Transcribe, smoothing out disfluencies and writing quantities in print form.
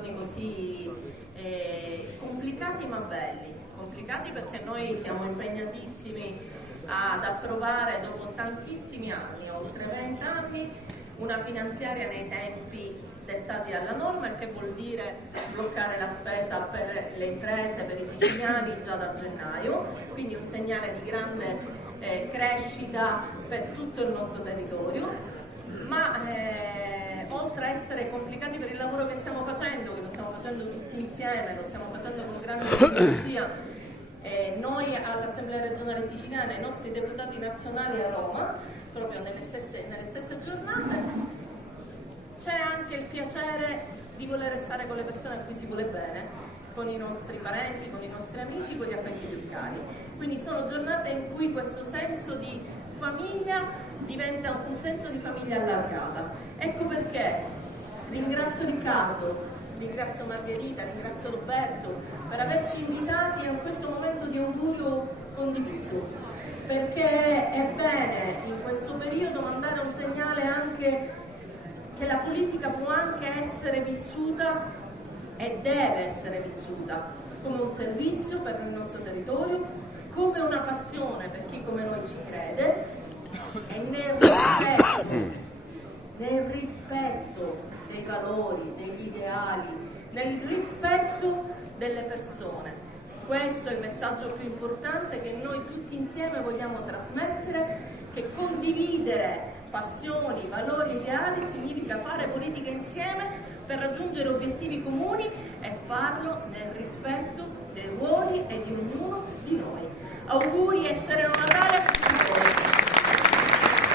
giorni così complicati ma belli. Complicati perché noi siamo impegnatissimi ad approvare dopo tantissimi anni, oltre 20 anni, una finanziaria nei tempi dettati dalla norma, il che vuol dire bloccare la spesa per le imprese, per i siciliani già da gennaio, quindi un segnale di grande crescita per tutto il nostro territorio, ma oltre a essere complicati per il lavoro che stiamo facendo, che lo stiamo facendo tutti insieme, lo stiamo facendo con grande energia, noi all'Assemblea regionale siciliana, i nostri deputati nazionali a Roma, proprio nelle stesse giornate, c'è anche il piacere di voler stare con le persone a cui si vuole bene, con i nostri parenti, con i nostri amici, con gli affetti più cari. Quindi sono giornate in cui questo senso di famiglia diventa un senso di famiglia allargata. Ecco perché ringrazio Riccardo, ringrazio Margherita, ringrazio Roberto per averci invitati a questo momento di augurio condiviso, perché è bene in questo periodo mandare un segnale anche che la politica può anche essere vissuta e deve essere vissuta come un servizio per il nostro territorio, come una passione per chi come noi ci crede e nel rispetto dei valori, degli ideali, nel rispetto delle persone. Questo è il messaggio più importante che noi tutti insieme vogliamo trasmettere, che condividere passioni, valori, ideali significa fare politica insieme per raggiungere obiettivi comuni e farlo nel rispetto dei ruoli e di ognuno di noi. Auguri e sereno Natale!